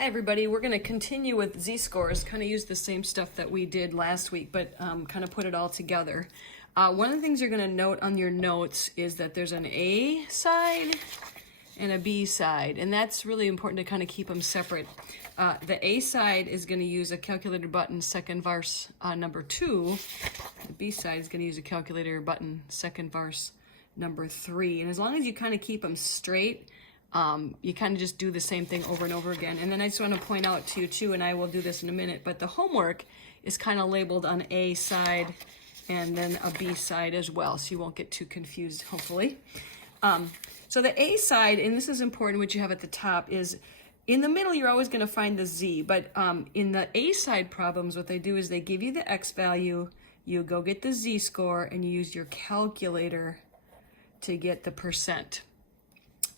Hi everybody, we're going to continue with z-scores, kind of use the same stuff that we did last week, but kind of put it all together. One of the things you're going to note on your notes is that there's an A side and a B side, and that's really important to kind of keep them separate. The A side is going to use a calculator button second verse number 2. The B side is going to use a calculator button second verse number 3. And as long as you kind of keep them straight, you kind of just do the same thing over and over again. And then I just want to point out to you too, and I will do this in a minute, but the homework is kind of labeled on A side and then a B side as well, so you won't get too confused, hopefully. So the A side, and this is important, what you have at the top is, in the middle you're always going to find the Z, but in the A side problems, what they do is they give you the X value, you go get the Z score, and you use your calculator to get the percent.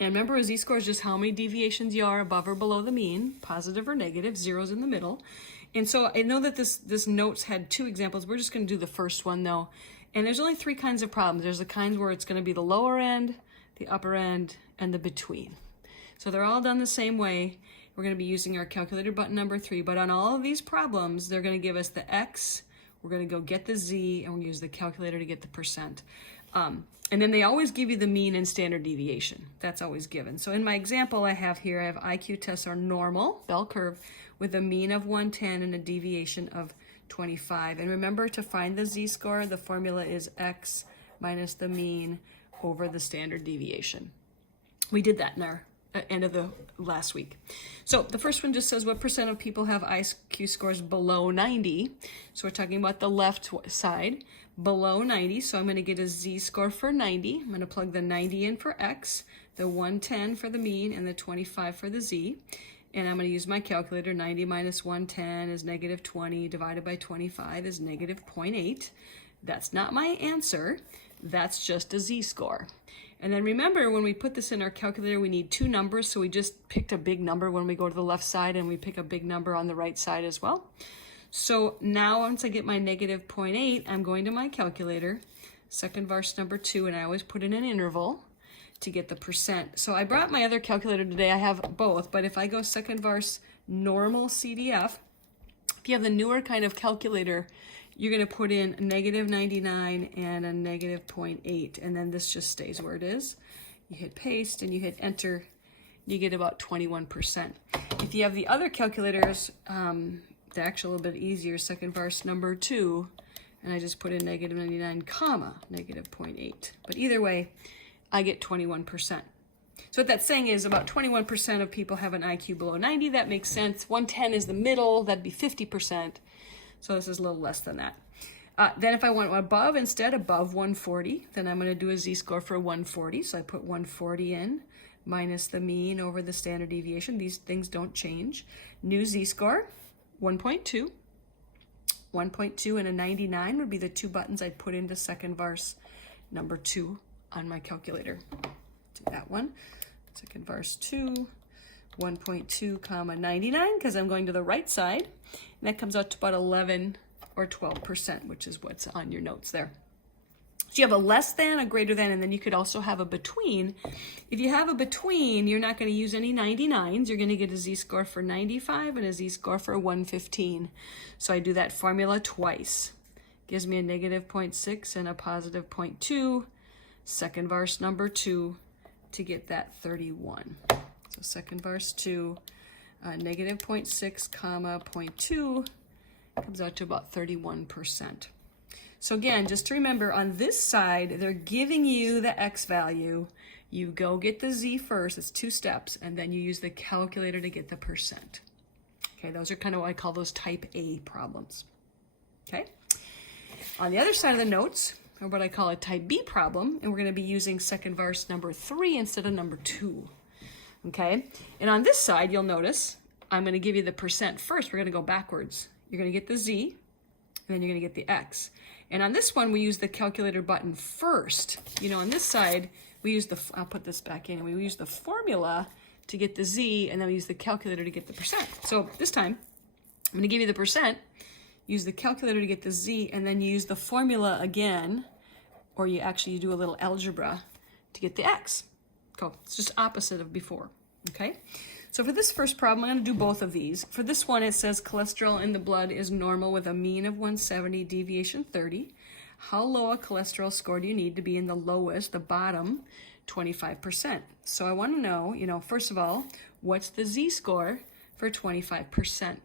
And remember, a z-score is just how many deviations you are above or below the mean, positive or negative, zeros in the middle. And so I know that this notes had 2 examples. We're just going to do the first one though. And there's only 3 kinds of problems. There's the kinds where it's going to be the lower end, the upper end, and the between. So they're all done the same way. We're going to be using our calculator button number 3. But on all of these problems, they're going to give us the X. We're going to go get the Z, and we're going to use the calculator to get the percent. And then they always give you the mean and standard deviation. That's always given. So in my example I have here, I have IQ tests are normal, bell curve, with a mean of 110 and a deviation of 25. And remember, to find the z-score, the formula is X minus the mean over the standard deviation. We did that in our end of the last week. So the first one just says what percent of people have IQ scores below 90. So we're talking about the left side, below 90. So I'm going to get a z-score for 90. I'm going to plug the 90 in for X, the 110 for the mean, and the 25 for the Z. And I'm going to use my calculator. 90 minus 110 is negative 20, divided by 25 is negative 0.8. That's not my answer. That's just a z-score. And then remember, when we put this in our calculator, we need 2 numbers, so we just picked a big number when we go to the left side, and we pick a big number on the right side as well. So now once I get my negative 0.8, I'm going to my calculator, second verse number 2, and I always put in an interval to get the percent. So I brought my other calculator today. I have both, but if I go second verse normal CDF, if you have the newer kind of calculator, you're going to put in negative 99 and a negative 0.8, and then this just stays where it is. You hit paste and you hit enter, you get about 21%. If you have the other calculators, they're actually a little bit easier, second verse number 2, and I just put in negative 99 comma negative 0.8. But either way, I get 21%. So what that's saying is about 21% of people have an IQ below 90. That makes sense. 110 is the middle, that'd be 50%. So this is a little less than that. Then if I want above, instead, above 140, then I'm going to do a z-score for 140. So I put 140 in, minus the mean over the standard deviation. These things don't change. New z-score, 1.2. 1.2 and a 99 would be the 2 buttons I'd put into second verse number 2 on my calculator. Do that one. Second verse 2. 1.2 comma 99, because I'm going to the right side, and that comes out to about 11 or 12%, which is what's on your notes there. So you have a less than, a greater than, and then you could also have a between. If you have a between, you're not going to use any 99s. You're going to get a z-score for 95 and a z-score for 115. So I do that formula twice. Gives me a negative 0.6 and a positive 0.2, second verse number 2, to get that 31. So second verse 2, negative 0.6 comma 0.2 comes out to about 31%. So again, just to remember, on this side, they're giving you the X value. You go get the Z first, it's 2 steps, and then you use the calculator to get the percent. Okay, those are kind of what I call those type A problems. Okay, on the other side of the notes, or what I call a type B problem, and we're going to be using second verse number 3 instead of number 2. Okay, and on this side, you'll notice I'm going to give you the percent first. We're going to go backwards. You're going to get the Z, and then you're going to get the X. And on this one, we use the calculator button first. You know, on this side, we use the, I'll put this back in, and we use the formula to get the Z, and then we use the calculator to get the percent. So this time, I'm going to give you the percent, use the calculator to get the Z, and then you use the formula again, or you do a little algebra to get the X. Cool. It's just opposite of before. Okay, So for this first problem, I'm going to do both of these. For this one, it says cholesterol in the blood is normal with a mean of 170, deviation 30. How low a cholesterol score do you need to be in the lowest, the bottom, 25%? So I want to know, first of all, what's the z-score for 25%?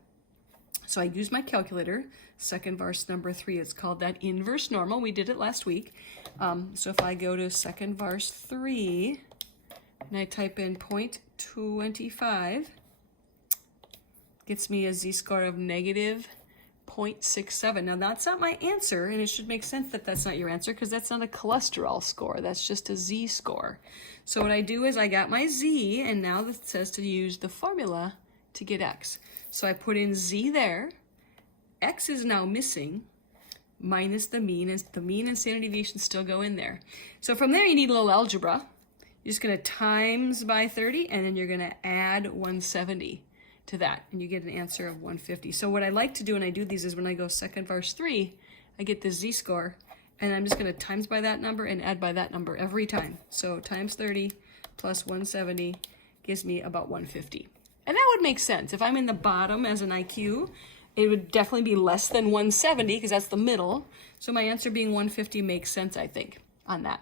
So I use my calculator, second verse number 3. It's called that inverse normal. We did it last week. So if I go to second verse 3 and I type in 0.25, gets me a z-score of negative 0.67. Now that's not my answer, and it should make sense that that's not your answer because that's not a cholesterol score. That's just a z-score. So what I do is I got my z, and now it says to use the formula to get x. So I put in z there. X is now missing, minus the mean, and the mean and standard deviation still go in there. So from there you need a little algebra. You're just going to times by 30, and then you're going to add 170 to that, and you get an answer of 150. So what I like to do when I do these is when I go second verse 3, I get the z-score, and I'm just going to times by that number and add by that number every time. So times 30 plus 170 gives me about 150. And that would make sense. If I'm in the bottom as an IQ, it would definitely be less than 170 because that's the middle. So my answer being 150 makes sense, I think, on that.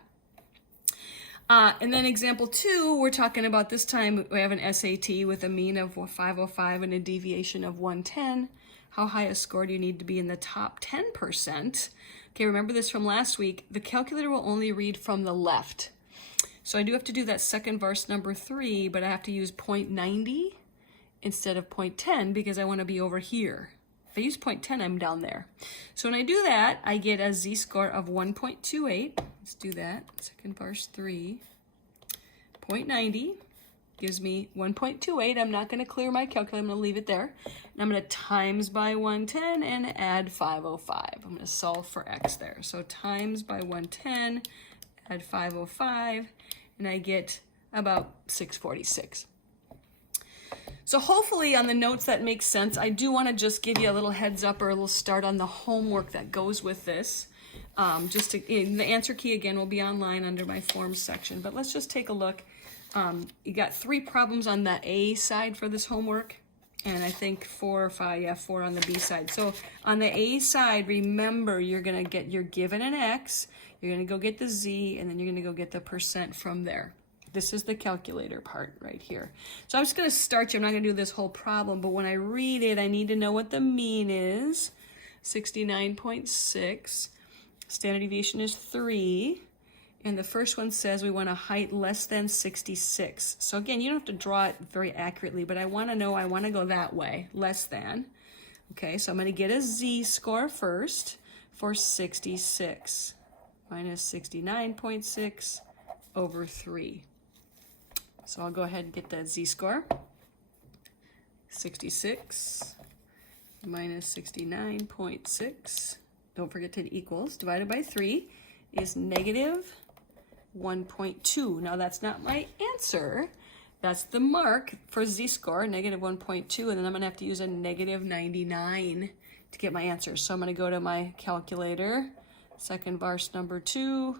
And then example 2, we're talking about this time we have an SAT with a mean of 505 and a deviation of 110. How high a score do you need to be in the top 10%? Okay, remember this from last week. The calculator will only read from the left. So I do have to do that second verse number 3, but I have to use 0.90 instead of 0.10 because I want to be over here. If I use 0.10, I'm down there. So when I do that, I get a z-score of 1.28. Let's do that. Second verse 3. 0.90 gives me 1.28. I'm not going to clear my calculator. I'm going to leave it there. And I'm going to times by 110 and add 505. I'm going to solve for x there. So times by 110, add 505, and I get about 646. So hopefully on the notes that makes sense. I do want to just give you a little heads up or a little start on the homework that goes with this. The answer key again will be online under my forms section, but let's just take a look. You got 3 problems on the A side for this homework, and I think 4 or 5, 4 on the B side. So on the A side, remember you're given an X, you're gonna go get the Z, and then you're gonna go get the percent from there. This is the calculator part right here. So I'm just going to start you. I'm not going to do this whole problem, but when I read it, I need to know what the mean is. 69.6. Standard deviation is 3. And the first one says we want a height less than 66. So again, you don't have to draw it very accurately, but I want to know, I want to go that way, less than. Okay, so I'm going to get a z-score first for 66. Minus 69.6 over 3. So I'll go ahead and get that z-score. 66 minus 69.6, don't forget to equals, divided by 3 is negative 1.2. Now that's not my answer. That's the mark for z-score, negative 1.2, and then I'm going to have to use a negative 99 to get my answer. So I'm going to go to my calculator, second verse number 2,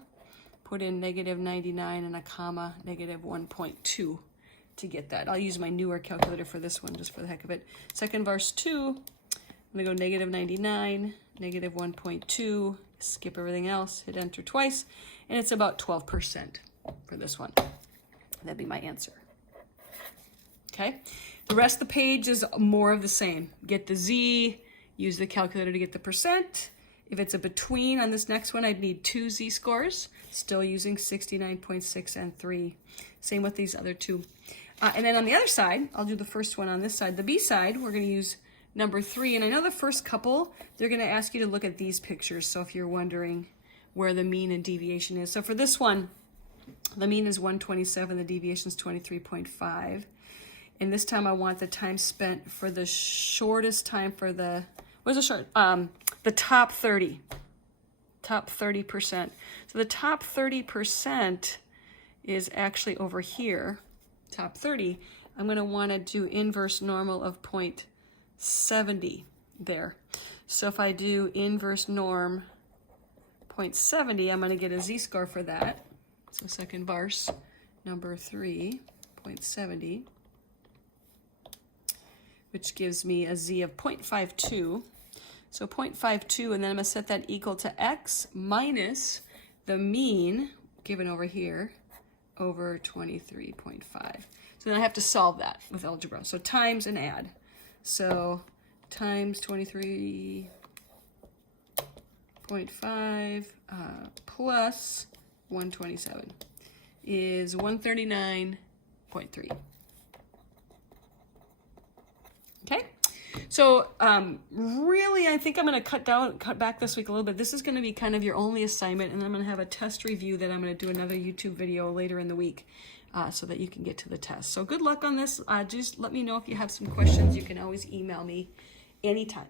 put in negative 99 and a comma, negative 1.2 to get that. I'll use my newer calculator for this one just for the heck of it. Second verse 2, I'm gonna go negative 99, negative 1.2, skip everything else, hit enter twice, and it's about 12% for this one. That'd be my answer. Okay, the rest of the page is more of the same. Get the Z, use the calculator to get the percent. If it's a between on this next one, I'd need 2 z-scores, still using 69.6 and 3. Same with these other 2. And then on the other side, I'll do the first one on this side. The B side, we're going to use number 3. And I know the first couple, they're going to ask you to look at these pictures. So if you're wondering where the mean and deviation is. So for this one, the mean is 127, the deviation is 23.5. And this time I want the time spent for the shortest time for the, what is the short? The top 30. Top 30%. So the top 30% is actually over here. Top 30. I'm going to want to do inverse normal of 0.70 there. So if I do inverse norm 0.70, I'm going to get a z-score for that. So second verse, number 3, 0.70. which gives me a z of 0.52. So 0.52, and then I'm going to set that equal to x minus the mean, given over here, over 23.5. So then I have to solve that with algebra. So times and add. So times 23.5 plus 127 is 139.3. Okay? So really, I think I'm going to cut back this week a little bit. This is going to be kind of your only assignment, and I'm going to have a test review that I'm going to do another YouTube video later in the week so that you can get to the test. So good luck on this. Just let me know if you have some questions. You can always email me anytime.